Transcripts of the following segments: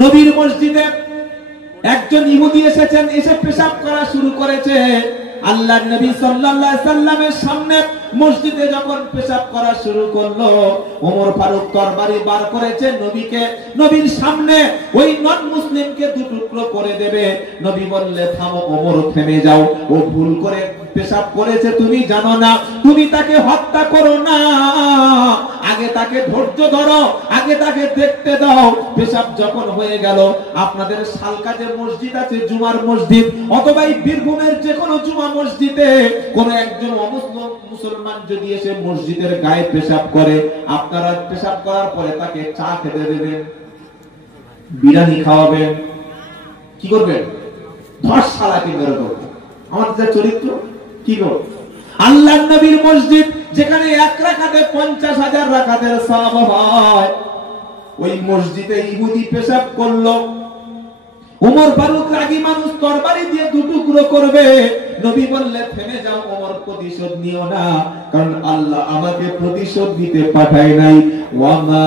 নবীর মসজিদে একজন ইহুদি এসেছেন, এসে পেশাব করা শুরু করেছে। আল্লাহর নবী সাল্লাল্লাহু আলাইহি সাল্লামের সামনে মসজিদে যখন পেশাব করা শুরু করলো, ওমর ফারুক তরবারি বার করেছে নবীর সামনে ওই নন মুসলিমকে দুটুকরো করে দেবে। নবী বললে, থামো ওমর, থেমে যাও, ও ভুল করে পেশাব করেছে, তুমি জানো না? তুমি তাকে হত্যা করো না, আগে তাকে ধৈর্য ধরো, আগে তাকে দেখতে দাও। পেশাব যখন হয়ে গেল, আপনাদের শালকাজে মসজিদ আছে, জুমার মসজিদ, অথবা এই বীরভূমের যে কোনো জুমা মসজিদে কোন একজন মুসলমান যদি এসে মসজিদের গায়ে পেশাব করে, আপনারা পেশাব করার পরে তাকে চা খেতে দেবেন, বিরিয়ানি খাওয়াবেন, কি করবেন? 10 শালাকে বের করবেন। আমাদের যে চরিত্র, কি গো? আল্লাহর নবীর মসজিদ যেখানে 1 রাকাতে 50,000 রাকাতের সওয়াব হয়, ওই মসজিদে ইহুদি পেশাব করলো। ওমর ফারুক রাগী মানুষ, তরবারি দিয়ে দুটুকরো করবে। নবী বললে, থেমে যাও ওমর, প্রতিশোধ নিও না, কারণ আল্লাহ আমাকে প্রতিশোধ দিতে পাঠায় নাই। ওয়ামা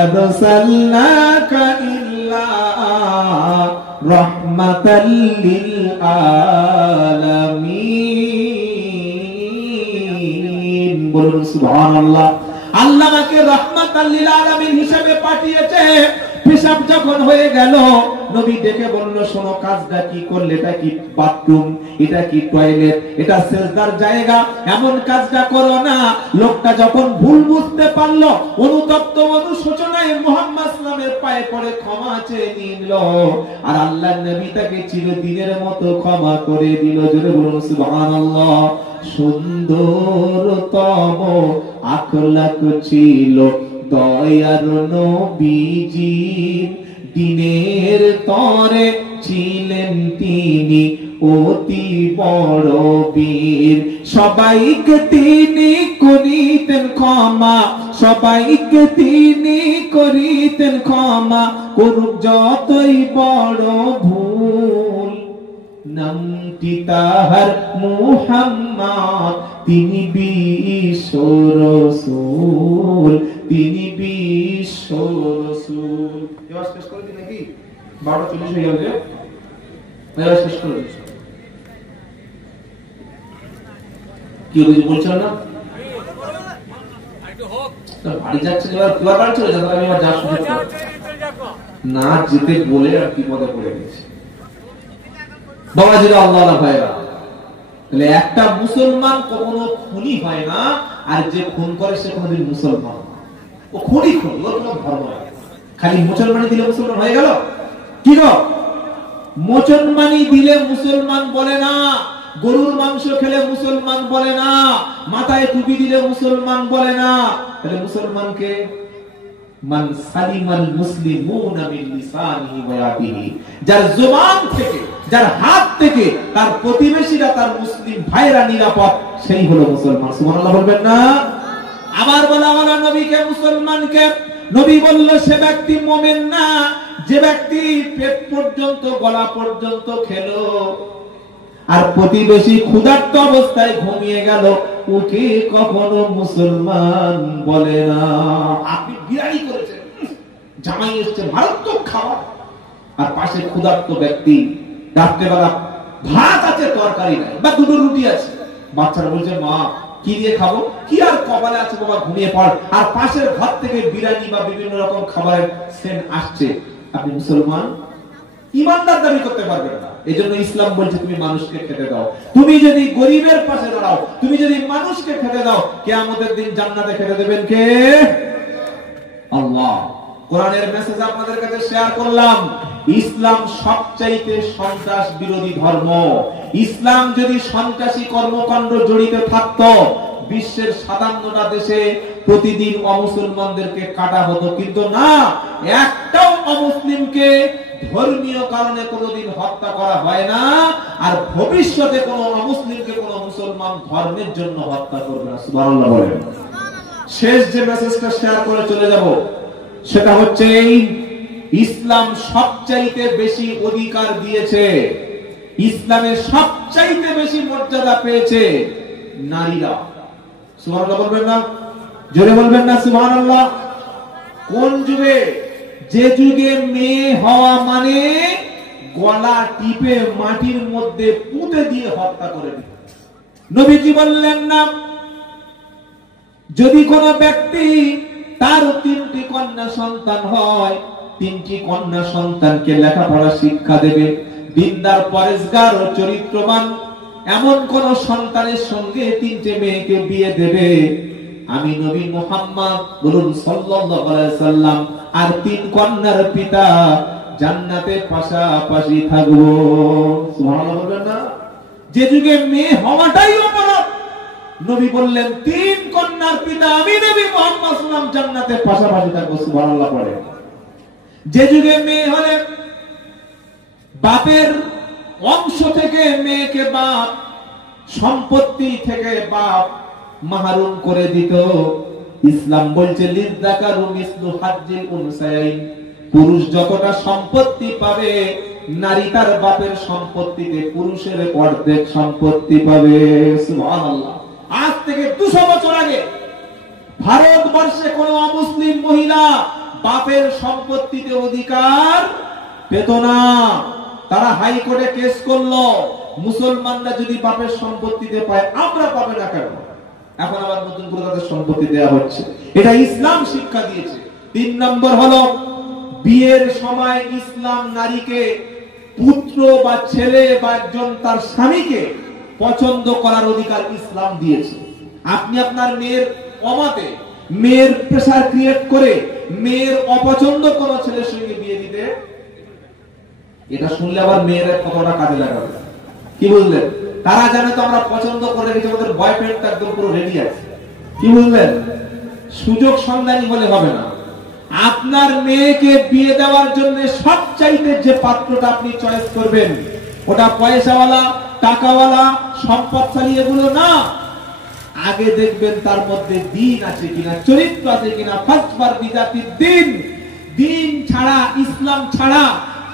আরসালনাকা ইল্লা রাহমাতাল লিল আলামিন। বলুন সুবহানাল্লাহ। আল্লাহ আমাকে রাহমাতাল লিল আলামিন হিসেবে পাঠিয়েছে। পেশাব যখন হয়ে গেল, নবী ডেকে বলল, শোনো, কাজটা কি করলে? এটা কি বাথরুম? এটা কি টয়লেট? এটা সিজদার জায়গা, এমন কাজটা করো না। লোকটা যখন ভুল বুঝতে পারলো, অনুতপ্ত অনুশোচনায় মুহাম্মদ সাল্লামের পায়ে পড়ে ক্ষমা চেয়ে নিল, আর আল্লাহর নবী তাকে চিরদিনের মতো ক্ষমা করে দিল। জোরে বলুন সুবহানাল্লাহ। সুন্দরতম আখলাক ছিল দয়ার নবীজি, দিনের তরে ছিলেন তিনি অতি বড় বীর। সবাইকে তিনি করিতেন ক্ষমা, সবাইকে তিনি করিতেন ক্ষমা, করুক যতই বড় ভুল। নামটি তাহার মুহাম্মদ, তিনি বিশ্ব রাসূল, তিনি বিশ্ব রাসূল। এবার শেষ করে দিই নাকি? 12:40 হয়ে গেল। এবার শেষ করে দিই। কি বলছেন না? বাড়ি যাচ্ছে, এবার বাড়ি চলে যাবে। আমি এবার যা শুনে না যেতে বলে আর বিপদে পড়ে গেছি। বাবা যেটা আল্লাহ ভাইরা, তাহলে একটা মুসলমান কখনো খুনি হয় না, আর যে খুন করে সে কোনদিন মুসলমান। ও খুনি, ওর কোনো ধর্ম নাই। খালি মুসলমানি দিলে মুসলমান হয়ে গেল? কি গো, মুসলমানি দিলে মুসলমান বলে না, গরুর মাংস খেলে মুসলমান বলে না, মাথায় টুপি দিলে মুসলমান বলে না। তাহলে মুসলমানকে মান সালিমাল মুসলিমুনা মিন লিসানিহি ওয়া ইয়াদিহি, যার জবান থেকে, যার হাত থেকে তার প্রতিবেশীরা, তার মুসলিম ভাইরা নিরাপদ, সেই হলো মুসলমান। সুবহানাল্লাহ বলবেন না? আবার বলা হলো নবীকে, মুসলমানকে। নবী বলল, সে ব্যক্তি মুমিন না যে ব্যক্তি পেট পর্যন্ত, গলা পর্যন্ত খেলো, আর প্রতিবেশী ক্ষুধার্ত অবস্থায় ঘুমিয়ে গেল, ওকে কখনো মুসলমান বলে না। আপনি বিরিয়ানি করেছেন, জামাই এসছে, মারাত্মক খাবার, আর পাশে ক্ষুধার্ত ব্যক্তি, রাত্রেবেলা ভাত আছে, তরকারি নাই, বা দুটো রুটি আছে, বাচ্চারা বলছে, মা কি দিয়ে খাবো? কি আর কপালে আছে বাবা, ঘুমিয়ে পড়, আর পাশের ঘর থেকে বিরিয়ানি বা বিভিন্ন রকম খাবারের সেন্ট আসছে। আপনি মুসলমান, ইমানদার দাবি করতে পারবেন না। এজন্য ইসলাম বলছে, তুমি মানুষকে খেতে দাও। তুমি যদি গরিবের পাশে দাঁড়াও, তুমি যদি মানুষকে খেতে দাও, কিয়ামতের দিন জান্নাতে খেতে দেবেন কে? আল্লাহ। কোরআনের মেসেজ আপনাদের কাছে শেয়ার করলাম। ইসলাম সবচাইতে সন্ত্রাস বিরোধী ধর্ম। ইসলাম যদি সন্ত্রাসী কর্মকাণ্ড জড়িত থাকতো, বিশ্বের 57টা দেশে প্রতিদিন অমুসলমানদেরকে কাটা হতো, কিন্তু না, একটাও অমুসলিমকে ধর্মীয় কারণে কোনোদিন হত্যা করা হয় না, আর ভবিষ্যতে কোনো অমুসলিমকে কোনো মুসলমান ধর্মের জন্য হত্যা করবে না। সুবহানাল্লাহ বলেন। শেষ যে মেসেজটা শেয়ার করে চলে যাব, সেটা হচ্ছে এই, ইসলাম সবচাইতে বেশি অধিকার দিয়েছে, ইসলামের সবচাইতে বেশি মর্যাদা পেয়েছে নারীরা। সুবহানাল্লাহ বলবেন না? জোরে বলবেন না সুবহানাল্লাহ? কোন যুগে? যে যুগে মেয়ে হওয়া মানে গলা টিপে মাটির মধ্যে পুঁতে দিয়ে হত্যা করে দিত। নবীজি বললেন না, যদি কোন ব্যক্তি তার 3টি কন্যা সন্তান হয়, 3টি কন্যা সন্তানকে লেখাপড়া শিক্ষা দেবে, দিনদার পরেশগার ও চরিত্রবান এমন কোন সন্তানের সঙ্গে 3টে মেয়েকে বিয়ে দেবে, আমি নবী মুহাম্মদ বলুন সাল্লাল্লাহু আলাইহি সাল্লাম আর 3 কন্যার পিতা জান্নাতে পাশাপাশি থাকবো। সুবহানাল্লাহ বলবেন না? যে যুগে মেয়ে হওয়াটাই অপরাধ, নবী বললেন 3 কন্যার পিতা আমি নবী মুহাম্মদ সাল্লাল্লাহু আলাইহি ওয়াসাল্লাম জান্নাতে পাশাপাশি থাকবো। সুবহানাল্লাহ পড়ে। যে যুগে মেয়ে হলে বাপের অংশ থেকে মেয়েকে বাপ, সম্পত্তি থেকে বাপ মাহরুম করে দিত, ইসলাম বলছে লিযযাকারু মিসলু হাজ্জিল উনসায়াইন, পুরুষ যতটা সম্পত্তি পাবে নারী তার বাপের সম্পত্তিতে পুরুষের অর্ধেক সম্পত্তি পাবে। সুবহানাল্লাহ। আজ থেকে 200 বছর আগে ভারতবর্ষে কোন অমুসলিম মহিলা বাপের সম্পত্তিতে অধিকার পেত না। তারা হাইকোর্টে কেস করলো, মুসলমানরা যদি বাপের সম্পত্তিতে পায় আমরা পাবে না কেন? এখন আবার নতুন করে তাদের সম্পত্তি দেওয়া হচ্ছে। এটা ইসলাম শিক্ষা দিয়েছে। 3 নম্বর হলো বিয়ের সময় ইসলাম নারীকে পুত্র বা ছেলে বা একজন তার স্বামীকে পছন্দ করার অধিকার ইসলাম দিয়েছে। আপনি আপনার মেয়ের অমতে মেয়ের প্রেসার ক্রিয়েট করে মেয়ের অপছন্দ কোন ছেলের সঙ্গে বিয়ে দিতে, এটা শুনলে আবার মেয়েরা কতটা কাজে লাগাবে। কি বুঝলেন? তারা জানে তো আমরা পছন্দ করে রেখেছি, আমাদের বয়ফ্রেন্ড একদম পুরো রেডি আছে। কি বুঝলেন? সুযোগ সন্ধানী বলে হবে না। আপনার মেয়েকে বিয়ে দেওয়ার জন্য সবচাইতে যে পাত্রটা আপনি চয়েস করবেন ওটা পয়সাওয়ালা, টাকাওয়ালা, সম্পদশালী এগুলো না। আগে দেখবেন তার মধ্যে দিন আছে কিনা, চরিত্র আছে কিনা। ফাসবার বিজাতির দিন, দিন ছাড়া, ইসলাম ছাড়া,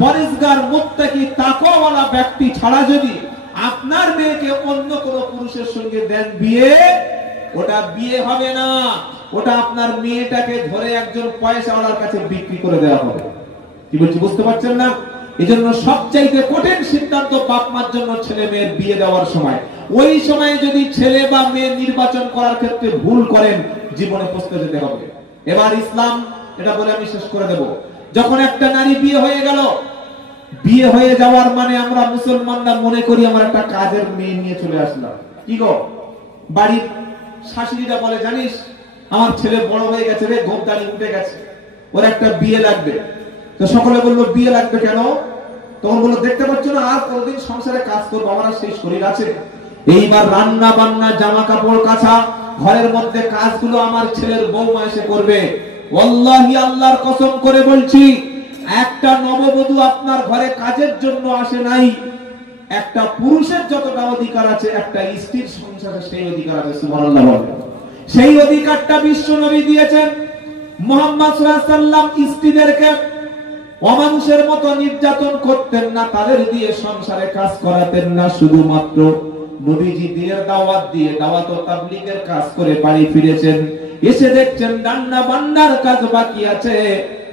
পরেশগার মুত্তাকি তাকওয়াওয়ালা ব্যক্তি ছাড়া যদি আপনার মেয়েকে অন্য কোন পুরুষের সঙ্গে দেন বিয়ে, ওটা বিয়ে হবে না, ওটা আপনার মেয়েটাকে ধরে একজন পয়সাওয়ালার কাছে বিক্রি করে দেওয়া হবে। কি বলছি বুঝতে পারছেন না? এজন্য সবচাইতে কঠিন সিদ্ধান্ত বাপ মার জন্য ছেলে মেয়ের বিয়ে দেওয়ার সময়। ওই সময় যদি ছেলে বা মেয়ে নির্বাচন করার ক্ষেত্রে ভুল করেন জীবনে পস্তে যেতে হবে। এবার ইসলাম এটা বলে আমি শেষ করে দেব, যখন একটা নারী বিয়ে হয়ে গেল, বিয়ে হয়ে যাওয়ার মানে আমরা মুসলমানরা মনে করি আমার একটা কাজের মেয়ে নিয়ে চলে আসলাম। কি গো, বাড়ির শাশুড়িরা বলে জানিস আমার ছেলে বড় হয়ে গেছে রে, গোপদানি উঠে গেছে, ওর একটা বিয়ে লাগবে। তো সকলে বললো বিয়ে লাগবে কেন? তখন বললো দেখতে পাচ্ছ না আর কতদিন সংসারে কাজ করবো, আমার সেই শরীর আছে? এইবার রান্না বান্না, জামা কাপড় কাচা, ঘরের মধ্যে কাজগুলো আমার ছেলের বৌমা এসে করবে। ওয়াল্লাহি আল্লাহর কসম করে বলছি, একটা নববধূ আপনার ঘরে কাজের জন্য আসে নাই। একটা পুরুষের যতটা অধিকার আছে একটা স্ত্রীর সংসারে সেই অধিকার আছে। সুবহানাল্লাহ বলেন। সেই অধিকারটা বিশ্ব নবী দিয়েছেন। মুহাম্মদ সাল্লাল্লাহু আলাইহি ওয়াসাল্লাম স্ত্রীদেরকে অমানুষের মতো নির্যাতন করতেন না, তাদের দিয়ে সংসারে কাজ করাতেন না। শুধুমাত্র নবীজি দিনের দাওয়াত দিয়ে দাওয়াত ও তাবলীগের কাজ করে বাড়ি ফিরেছেন, এসে দেখছেন রান্না বান্নার কাজ বাকি আছে।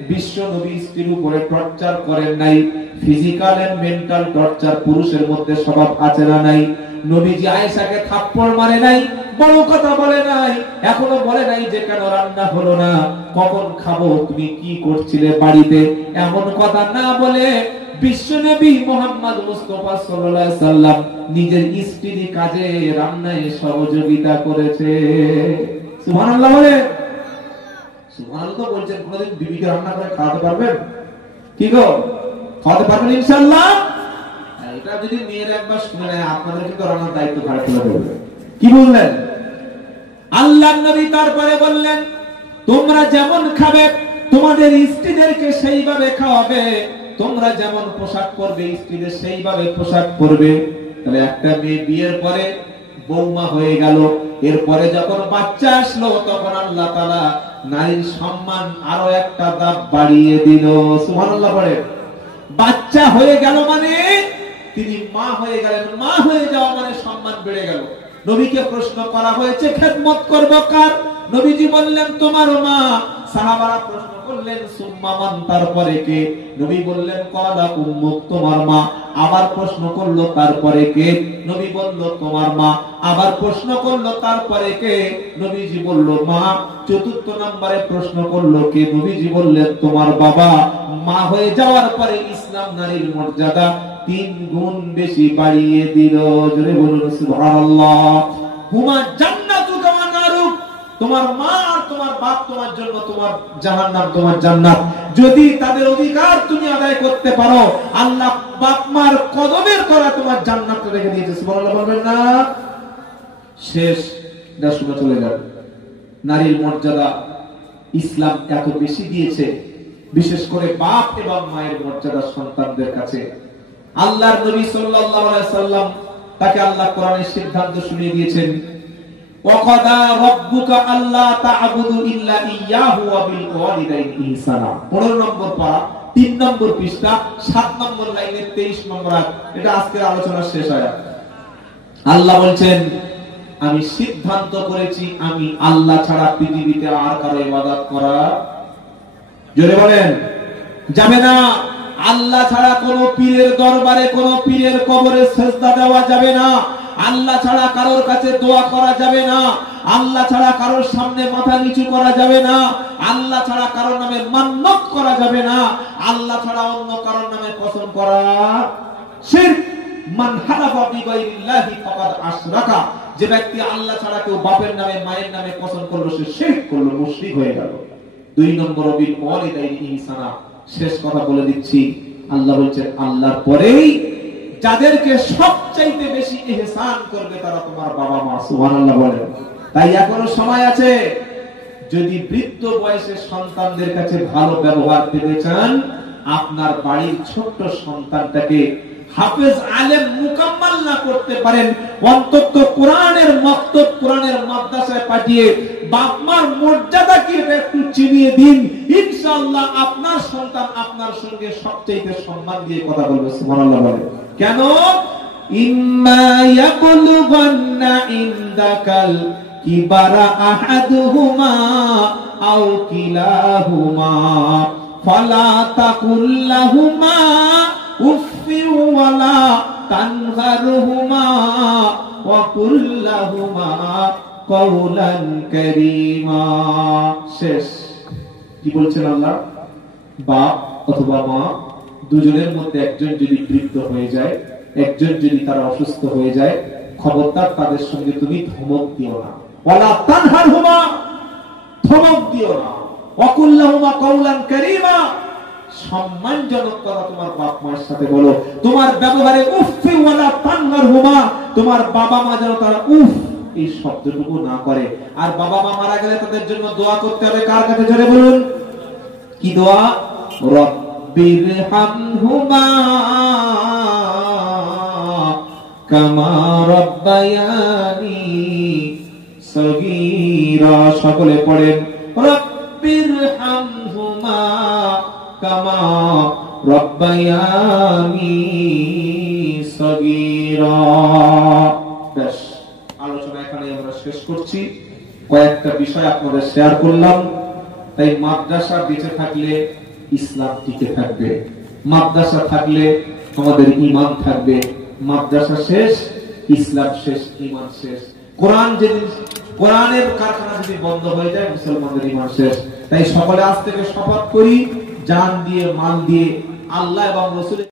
বিশ্ব নবী স্ত্রীর উপরে টর্চার করেন নাই। ফিজিক্যাল এন্ড মেন্টাল টর্চার পুরুষের মধ্যে স্বভাব আছে না নাই? নবীজি আয়েশাকে থাপ্পড় মারে নাই, বড় কথা বলে নাই, এখনো বলে নাই যে কেন রান্না হলো না, কখন খাবো, তুমি কি করছিলে বাড়িতে, এমন কথা না বলে বিশ্বনবী মুহাম্মদ মুস্তাফা সাল্লাল্লাহু আলাইহি সাল্লাম নিজের স্ত্রীর কাজে রান্নায় সহযোগিতা করেছে। সুবহানাল্লাহ বলে। সুবহানাল্লাহ তো বলছেন, কোনদিন বিবিকে রান্না করে খাওয়াতে পারবেন? কি গো, খাওয়াতে পারবেন ইনশাআল্লাহ? এটা যদি মেয়েরা একবার শুনে নেয় আপনাদের কিন্তু রান্নার দায়িত্ব ঘাড়ে তুলে দেবে। কি বললেন? আল্লাহর নবী তারপরে বললেন তোমরা যেমন খাবে তোমাদের স্ত্রীদেরকে সেইভাবে খাওয়াবে, তোমরা যেমন পোশাক পরবে স্ত্রীদের সেইভাবে পোশাক পরবে। তাহলে একটা মেয়ে বিয়ের পরে বৌমা হয়ে গেল, এরপরে যখন বাচ্চা আসলো তখন আল্লাহ তাআলা নারীর সম্মান আরো একটা ধাপ বাড়িয়ে দিল। সুবহানাল্লাহ পড়ে। বাচ্চা হয়ে গেল মানে তিনি মা হয়ে গেলেন, মা হয়ে যাওয়া মানে সম্মান বেড়ে গেল। নবীকে প্রশ্ন করা হয়েছে খেদমত করব কার? নবীজি বললেন তোমার মা। সাহাবারা প্রশ্ন করলেন সুম্মা মান, তারপরে কে? নবী বললেন ক্বালা উম্মুক, তোমার মা। আবার প্রশ্ন করলো তারপরে কে? নবী বলল তোমার মা। আবার প্রশ্ন করলো তারপরে কে? নবীজি বলল মা। চতুর্থ নম্বরে প্রশ্ন করলো কে? নবীজি বললেন তোমার বাবা। মা হয়ে যাওয়ার পরে ইসলাম নারীর মর্যাদা 3 গুণ বেশি বাড়িয়ে দিল। জোরে বলুন সুবহানাল্লাহ। হুমা জান্নাতুকা ওয়া নারুক, তোমার মা আর তোমার বাপ তোমার জন্য তোমার জাহান্নাম তোমার জান্নাত। যদি তাদের অধিকার তুমি আদায় করতে পারো, আল্লাহ বাপ মার কদমের তলা তোমার জান্নাতটা রেখে দিয়েছে। সুবহানাল্লাহ বলবেন না? শেষ এটা শুনে চলে যাবে। নারীর মর্যাদা ইসলাম এত বেশি দিয়েছে, বিশেষ করে বাপ এবং মায়ের মর্যাদা সন্তানদের কাছে। আল্লাহর নবী সাল্লাল্লাহু আলাইহি সাল্লাম তাকে আল্লাহ কোরআনের সিদ্ধান্ত শুনিয়ে দিয়েছেন, ওয়াকাদা রাব্বুকা আল্লা তা'বুদু ইল্লা ইয়্যাহু ওয়া বিল ওয়ালিদাইনি ইহসানা। 15 নম্বর পারা, 3 নম্বর পৃষ্ঠা, 7 নম্বর লাইনে 23 নম্বর আয়াত। এটা আজকের আলোচনার শেষ আয়াত। আল্লাহ বলছেন আমি সিদ্ধান্ত করেছি আমি আল্লাহ ছাড়া পৃথিবীতে আর কারো ইবাদত করা জোরে বলেন যাবে না। আল্লাহ ছাড়া কোন পীরের দরবারে, কোন পীরের কবরে সিজদা দেওয়া যাবে না। আল্লাহ ছাড়া কারোর কাছে দোয়া করা যাবে না। আল্লাহ ছাড়া কারোর সামনে মাথা নিচু করা যাবে না। আল্লাহ ছাড়া কারোর নামে মান্নত করা যাবে না। আল্লাহ ছাড়া অন্য কারোর নামে কসম করা শিরক। মান হালাফা বিগাইরিল্লাহি ফাকাদ আশরাকা, যে ব্যক্তি আল্লাহ ছাড়া কেউ বাপের নামে মায়ের নামে কসম করলো সে শিরক করলো, মুশরিক হয়ে গেল। 2 নম্বর বিল ওয়ালিদাইনি ইহসানা। শেষ কথা বলে দিচ্ছি, আল্লাহ বলেন আল্লাহর পরেই যাদেরকে সবচাইতে বেশি ইহসান করবে তারা তোমার বাবা মা। সুবহানাল্লাহ বলেন। তাই এখনো সময় আছে, যদি বৃদ্ধ বয়সের সন্তানদের কাছে ভালো ব্যবহার পেতে চান, আপনার বাড়ির ছোট্ট সন্তানটাকে হাফেজ আলেম মুকাম্মাল না করতে পারেন, অন্তত কোরআনের মক্তব, কোরআনের মাদ্রাসায় পাঠিয়ে বাপ মার মর্যাদাকে একটু চিনিয়ে দিন। ইনশাআল্লাহ আপনার সন্তান আপনার সঙ্গে সবচেয়ে সম্মান দিয়ে কথা বলবে। সুবহানাল্লাহ বলে। কেন? ইম্মা ইয়াবলুগান্না ইনদাকাল কিবারা আহাদুহুমা আও কিলাহুমা ফালা তাকুল লাহুমা উফফি ওয়ালা তানহারহুমা ওয়া কুল লাহুমা কাওলান কারীমা। শেষ কি বলছেন আল্লাহ? বাপ অথবা মা দুজনের মধ্যে একজন যদি বৃদ্ধ হয়ে যায়, একজন যদি তারা অসুস্থ হয়ে যায়, খবরদার তাদের সঙ্গে তুমি ধমক দিও না। ওয়ালা তানহারহুমা, ধমক দিও না। ওয়া কুল লাহুমা কাওলান কারীমা, সম্মানজনক কথা তোমার বাপ মায়ের সাথে বলো। তোমার ব্যবহারে উফফি ওয়ালা তানহারহুমা, তোমার বাবা মা যেন তারা উফ এই শব্দটুকু না করে। আর বাবা মা মারা গেলে তাদের জন্য দোয়া করতে হবে। কার কাছে? জোরে বলুন। কি দোয়া? রব্বিরহামহুমা কামা রাব্বায়ানি সগীরা। সকলে পড়েন রব্বিরহামহুমা কামা রাব্বায়ানি সগীরা। বেশ, আলোচনা এখানে আমরা শেষ করছি। কয়েকটা বিষয় আপনাদের শেয়ার করলাম। তাই মাদ্রাসা বেঁচে থাকলে ইসলাম টিকে থাকবে, মাদ্রাসা থাকলে আমাদের ঈমান থাকবে। মাদ্রাসা শেষ, ইসলাম শেষ, ঈমান শেষ। কোরআন যেদিন, কোরআনের কারখানা যদি বন্ধ হয়ে যায়, মুসলমানদের ঈমান শেষ। তাই সকলে আজ থেকে শপথ করি, জান দিয়ে মাল দিয়ে আল্লাহ এবং রাসূলের